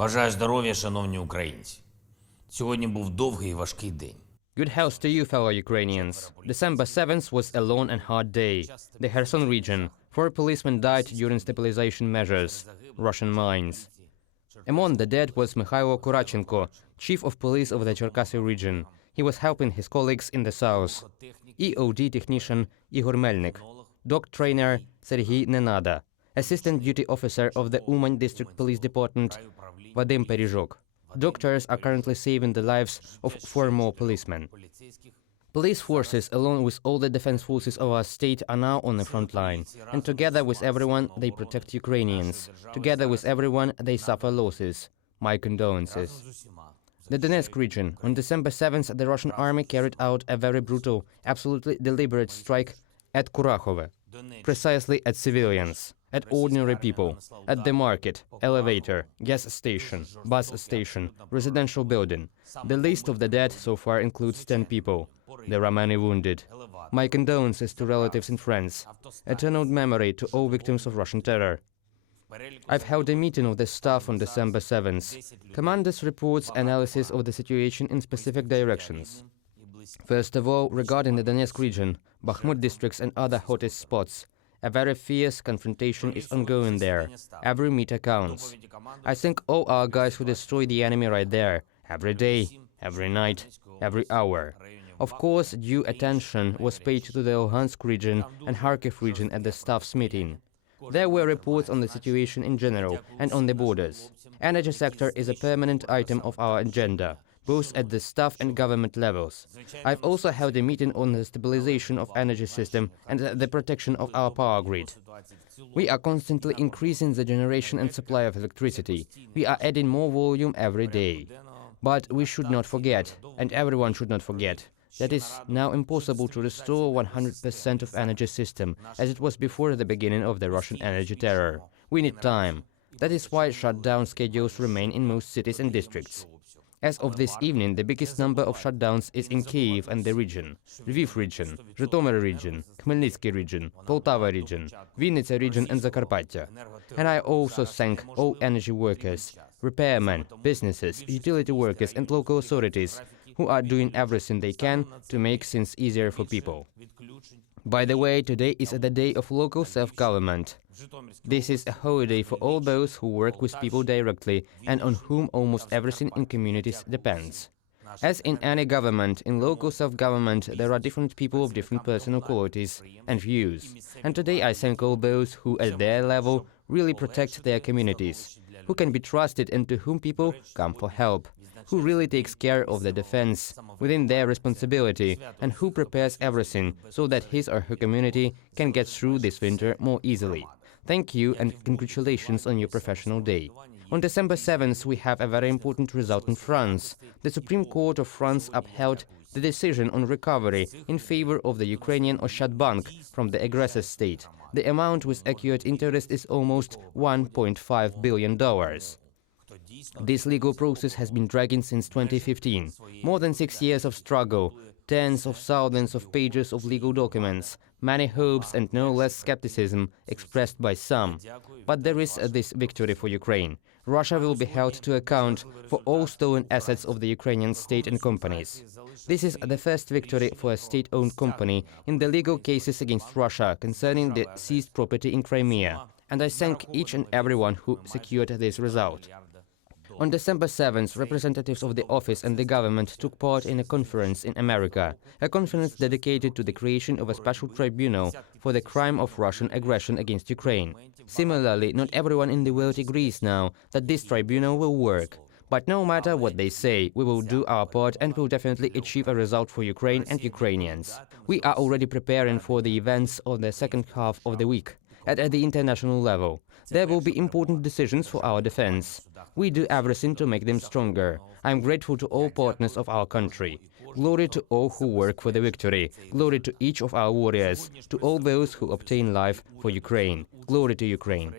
Бажаю здоров'я, шановні українці. Сьогодні був довгий і важкий день. Good health to you, fellow Ukrainians. December 7th was a long and hard day. The Kherson region. 4 policemen died during stabilization measures. Russian mines. Among the dead was Mikhailo Kurachenko, chief of police of the Cherkasy region. He was helping his colleagues in the south. EOD technician Igor Melnik. Dog trainer Serhiy Nenada. Assistant duty officer of the Uman District Police Department Vadim Perizhok. Doctors are currently saving the lives of 4 more policemen. Police forces, along with all the defense forces of our state, are now on the front line. And together with everyone, they protect Ukrainians. Together with everyone, they suffer losses. My condolences. The Donetsk region. On December 7th, the Russian army carried out a very brutal, absolutely deliberate strike at Kurakhove, precisely at civilians, at ordinary people, at the market, elevator, gas station, bus station, residential building. The list of the dead so far includes 10 people. There are many wounded. My condolences to relatives and friends. Eternal memory to all victims of Russian terror. I've held a meeting of the staff on December 7th. Commanders reports analysis of the situation in specific directions. First of all, regarding the Donetsk region, Bakhmut districts and other hottest spots, a very fierce confrontation is ongoing there. Every meter counts. I thank all our guys who destroy the enemy right there, every day, every night, every hour. Of course, due attention was paid to the Luhansk region and Kharkiv region at the staff's meeting. There were reports on the situation in general and on the borders. Energy sector is a permanent item of our agenda, both at the staff and government levels. I've also held a meeting on the stabilization of energy system and the protection of our power grid. We are constantly increasing the generation and supply of electricity. We are adding more volume every day. But we should not forget, and everyone should not forget, that it's now impossible to restore 100% of energy system, as it was before the beginning of the Russian energy terror. We need time. That is why shutdown schedules remain in most cities and districts. As of this evening, the biggest number of shutdowns is in Kyiv and the region, Lviv region, Zhytomyr region, Khmelnytsky region, Poltava region, Vinnytsia region and Zakarpattia. And I also thank all energy workers, repairmen, businesses, utility workers and local authorities who are doing everything they can to make things easier for people. By the way, today is the day of local self-government. This is a holiday for all those who work with people directly and on whom almost everything in communities depends. As in any government, in local self-government there are different people of different personal qualities and views. And today I thank all those who, at their level, really protect their communities, who can be trusted and to whom people come for help, who really takes care of the defense within their responsibility and who prepares everything so that his or her community can get through this winter more easily. Thank you and congratulations on your professional day. On December 7th, we have a very important result in France. The Supreme Court of France upheld the decision on recovery in favor of the Ukrainian Oschadbank from the aggressor state. The amount with accured interest is almost $1.5 billion. This legal process has been dragging since 2015. More than 6 years of struggle, tens of thousands of pages of legal documents, many hopes and no less skepticism expressed by some. But there is this victory for Ukraine. Russia will be held to account for all stolen assets of the Ukrainian state and companies. This is the first victory for a state-owned company in the legal cases against Russia concerning the seized property in Crimea. And I thank each and everyone who secured this result. On December 7th, representatives of the office and the government took part in a conference in America, a conference dedicated to the creation of a special tribunal for the crime of Russian aggression against Ukraine. Similarly, not everyone in the world agrees now that this tribunal will work. But no matter what they say, we will do our part and will definitely achieve a result for Ukraine and Ukrainians. We are already preparing for the events of the second half of the week. At the international level, there will be important decisions for our defense. We do everything to make them stronger. I am grateful to all partners of our country. Glory to all who work for the victory. Glory to each of our warriors, to all those who obtain life for Ukraine. Glory to Ukraine.